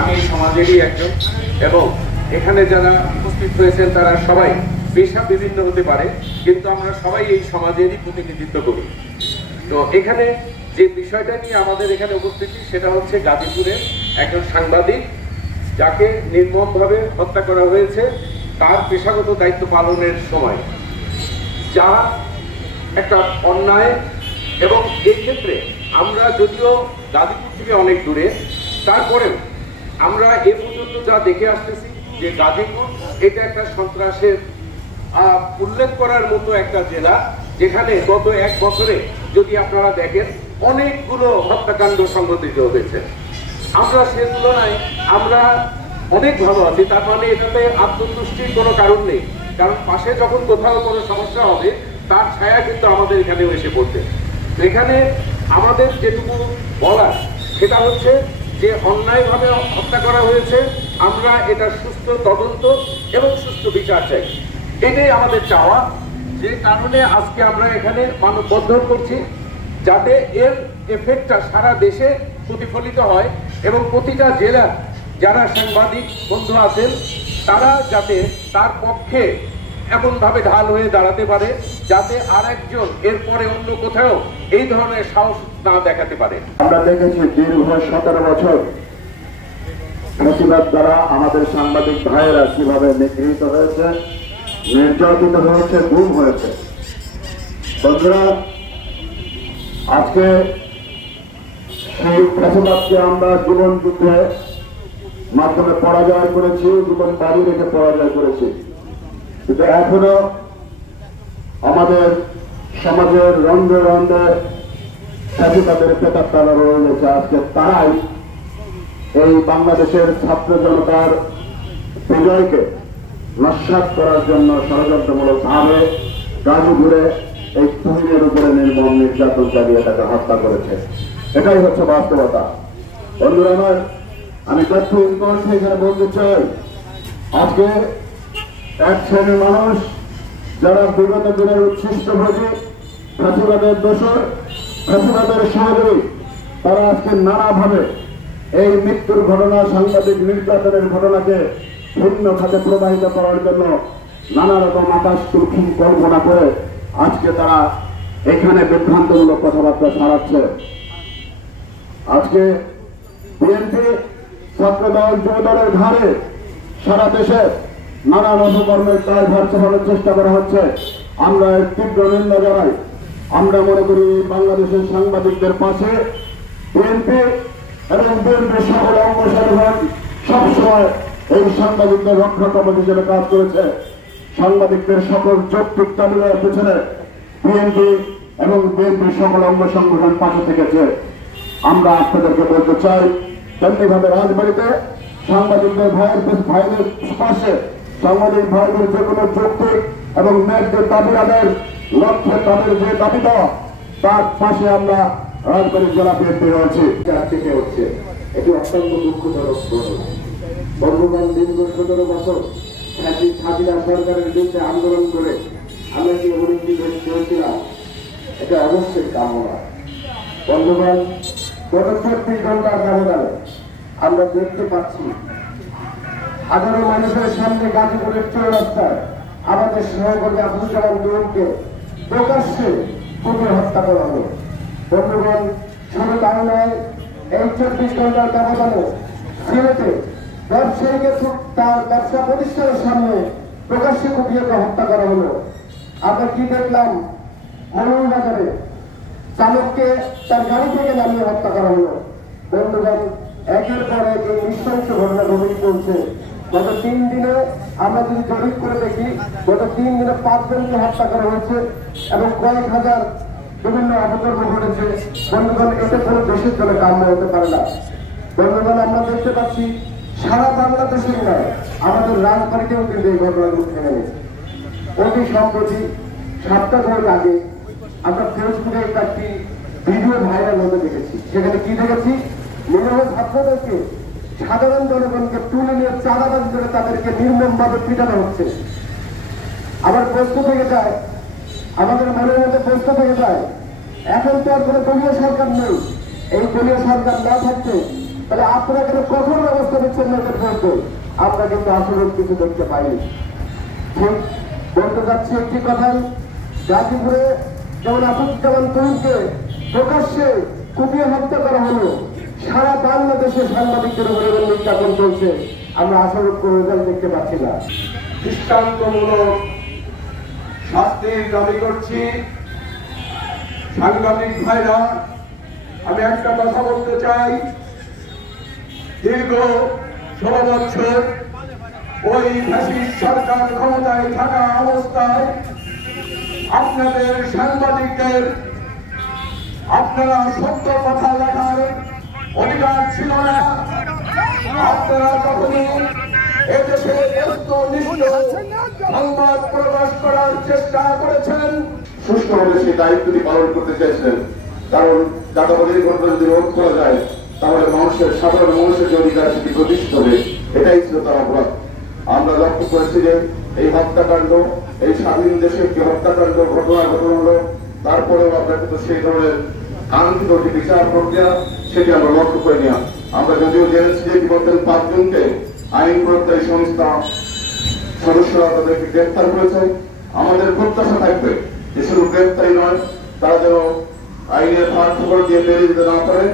আমি সমাজেরই একজন এবং এখানে যারা উপস্থিত হয়েছেন তারা সবাই পেশা বিভিন্ন হতে পারে, কিন্তু আমরা সবাই এই সমাজেরই প্রতিনিধিত্ব করি। তো এখানে যে বিষয়টা নিয়ে আমাদের এখানে উপস্থিতি সেটা হচ্ছে গাজীপুরের একজন সাংবাদিক যাকে নির্মমভাবে হত্যা করা হয়েছে তার পেশাগত দায়িত্ব পালনের সময়, যা একটা অন্যায়। এবং এই ক্ষেত্রে আমরা যদিও গাজীপুর থেকে অনেক দূরে, তারপরেও আমরা এ পর্যন্ত যা দেখে আসতেছি যে গাজীপুর এটা একটা সন্ত্রাসের উল্লেখ করার মতো একটা জেলা, যেখানে গত এক বছরে যদি আপনারা দেখেন অনেকগুলো হত্যাকাণ্ড সংঘটিত হয়েছে। আমরা সে তুলনায় আমরা অনেক ভালো আছি, তার মানে এটাতে আত্মতুষ্টির কোনো কারণ নেই, কারণ পাশে যখন কোথাও কোনো সমস্যা হবে তার ছায়া কিন্তু আমাদের এখানেও এসে পড়বে। এখানে আমাদের যেটুকু বলার সেটা হচ্ছে যে অন্যায়ভাবে হত্যা করা হয়েছে, আমরা এটা সুস্থ তদন্ত এবং সুস্থ বিচার চাই, এটাই আমাদের চাওয়া। যে কারণে আজকে আমরা এখানে মানববন্ধন করছি, যাতে এর এফেক্টটা সারা দেশে প্রতিফলিত হয় এবং প্রতিটা জেলার যারা সাংবাদিক বন্ধু আছেন তারা যাতে তার পক্ষে এমনভাবে ঢাল হয়ে দাঁড়াতে পারে যাতে আর একজন এরপরে অন্য কোথাও এই ধরনের সাহস না দেখাতে পারে। আমরা দেখেছি দীর্ঘ 17 বছর ফ্যাসিবাদ দ্বারা আমাদের সাংবাদিক ভাইয়েরা কিভাবে নিগৃহীত হয়েছে, নির্যাতিত হয়েছে, গুম হয়েছে। বন্ধুরা, আজকে সেই ফ্যাসিবাদকে আমরা জীবন যুদ্ধের মাধ্যমে পরাজয় করেছি, জীবন বাড়ি রেখে পরাজয় করেছি, কিন্তু এখনো আমাদের সমাজের রন্ধে রন্ধে ফ্যাসিবাদের প্রেতাত্মা রয়ে গেছে। আজকে তারাই এই বাংলাদেশের ছাত্র জনতার বিজয়কে নস্যাৎ করার জন্য ষড়যন্ত্রমূলক ভাবে গাজীপুরে এই তুহিনের উপরে নির্মম নির্যাতন চালিয়ে তাকে হত্যা করেছে। এটাই হচ্ছে বাস্তবতা। বন্ধুরা আমার, আমি তথ্য এখানে বলতে চাই, আজকে এক শ্রেণীর মানুষ যারা বিগত দিনের উচ্ছিষ্টভোজী, ফ্যাসিবাদের দোষর, ফ্যাসিবাদের সহযোগী, তারা আজকে নানাভাবে এই মৃত্যুর ঘটনা, সাংবাদিক নির্যাতনের ঘটনাকে ভিন্ন খাতে প্রবাহিত করার জন্য নানা রকম আকাশ চুক্তি কল্পনা করে আজকে তারা এখানে বিভ্রান্তমূলক কথাবার্তা ছড়াচ্ছে। আজকে বিএনপি, ছাত্রদল, যুবদলের ঘাড়ে সারা দেশে নানান অপকর্মের দায়ভার চালানোর চেষ্টা করা হচ্ছে। আমরা এর তীব্র নিন্দা জানাই। আমরা মনে করি বাংলাদেশের সাংবাদিকদের পাশে বিএনপি এবং বিএনপির সকল অঙ্গ সংগঠন সবসময় এই সাংবাদিকদের রক্ষা কমিটি হিসেবে কাজ করেছে। সাংবাদিকদের সকল যৌক্তিক তালিকার পেছনে বিএনপি এবং বিএনপির সকল অঙ্গ সংগঠন পাশে থেকেছে। আমরা আপনাদেরকে বলতে চাই, তেমনিভাবে রাজবাড়িতে সাংবাদিকদের ভাইদের পাশে সাংবাদিক ভাইদের যে কোনো যৌক্তিক এবং ন্যায্য দাবি আদায়ের লক্ষ্যে তাদের যে দাবি দেওয়া, তার পাশে আমরা রাজবাড়ী জেলা বিএনপি রয়েছে। হচ্ছে এটি অত্যন্ত দুঃখজনক ঘটনা। বন্ধুগণ, দীর্ঘ 17 বছর হাসিনা সরকারের বিরুদ্ধে আন্দোলন করে আমরা যে অভিযোগ করেছিলাম, এটা অবশ্যই কামনা। বন্ধুগণ, গত 34 ঘন্টার ব্যবধানে আমরা দেখতে পাচ্ছি হাজারো মানুষের সামনে গাজীপুরের চৌরাস্তায় আমাদের সহকর্মী আবদুজ্জামান দুরুকে প্রকাশ্যে কুপিয়ে হত্যা করা হলো। বন্ধুগণ, শুধু তাই নয়, এই 24 ঘন্টার ব্যবধানে সিলেটে ব্যবসায়ীকে তার ব্যবসা প্রতিষ্ঠানের সামনে প্রকাশ্যে কুপিয়ে হত্যা করা হলো। আমরা কি দেখলাম, মৌলভীবাজারে চালককে তার গাড়ি থেকে নামিয়ে হত্যা করা হলো। বন্ধুগণ, একের পর এক এই নৃশংস ঘটনা ঘটে চলছে। গত 3 দিনে আমরা যদি জরিপ করে দেখি, গত 3 দিনে 5 জনকে হত্যা করা হয়েছে এবং কয়েক হাজার বিভিন্ন অপকর্ম ঘটেছে। বন্ধুগণ, এতে কোনো দেশের জন্য কাম্য হতে পারে না। বন্ধুগণ, আমরা দেখতে পাচ্ছি সারা বাংলাদেশের নয়, আমাদের রাজবাড়িতেও কিন্তু এই ঘটনাগুলো থেমে গেছে। অতি সম্প্রতি 7 সপ্তাহ আগে আমরা ফেসবুকে একটি ভিডিও ভাইরাল হতে দেখেছি। সেখানে কি দেখেছি, নিরীহ ছাত্রদেরকে, সাধারণ জনগণকে তুলে নিয়ে চাঁদাবাজি করে তাদেরকে নির্মমভাবে পিটানো হচ্ছে। আবার প্রশ্ন থেকে যায়, আমাদের মনের মধ্যে প্রশ্ন থেকে যায়, এখন তো আর কোনো দলীয় সরকার নেই, এই দলীয় সরকার না থাকতে তাহলে আপনারা কেন কঠোর ব্যবস্থা আমরা কিন্তু আসলে কিছু দেখতে পাইনি। ঠিক বলতে যাচ্ছি একটি কথাই, গাজীপুরে যেমন আসাদুজ্জামান তুহিনকে প্রকাশ্যে কুপিয়ে হত্যা করা হলো, সারা বাংলাদেশে সাংবাদিকদের উপরে নির্যাতন চলছে, আমরা আসলে কোনো রেজাল্ট দেখতে পাচ্ছি না। দৃষ্টান্তমূলক শাস্তির দাবি করছি। সাংবাদিক ভাইরা, আমি একটা কথা বলতে চাই, দীর্ঘ 16 বছর ওই ফ্যাসিস্ট সরকার ক্ষমতায় থাকা অবস্থায় আপনাদের সাংবাদিকদের আপনারা সত্য কথা লেখার অধিকার ছিল না। আপনারা কখনো এদেশে সংবাদ প্রকাশ করার চেষ্টা করেছেন, সুষ্ঠুভাবে সেই দায়িত্বটি পালন করতে চাইছেন। কারণ চাঁদাবাজির ঘটনা যদি রোধ করা যায়, তাহলে সাধারণ মানুষের যে অধিকার সেটি প্রতিষ্ঠিত হবে, এটাই ছিল তার অপরাধ। আমরা লক্ষ্য করেছি যে এই হত্যাকাণ্ড, এই স্বাধীন দেশে একটি হত্যাকাণ্ড ঘটনা হলো, তারপরেও আমরা কিন্তু সেই ধরনের কাঙ্ক্ষিত যে বিচার প্রক্রিয়া সেটি আমরা লক্ষ্য করে নিলাম। আমরা যদিও জেনেছি যে বিগত 5 জনকে আইন প্রত্যয় সংস্থা সদস্যরা তাদেরকে গ্রেফতার করেছে। আমাদের প্রত্যাশা থাকবে যে শুধু গ্রেফতারি নয়, তারা যেন আইনের ভার খবর দিয়ে বেরিয়ে যেতে না পারে,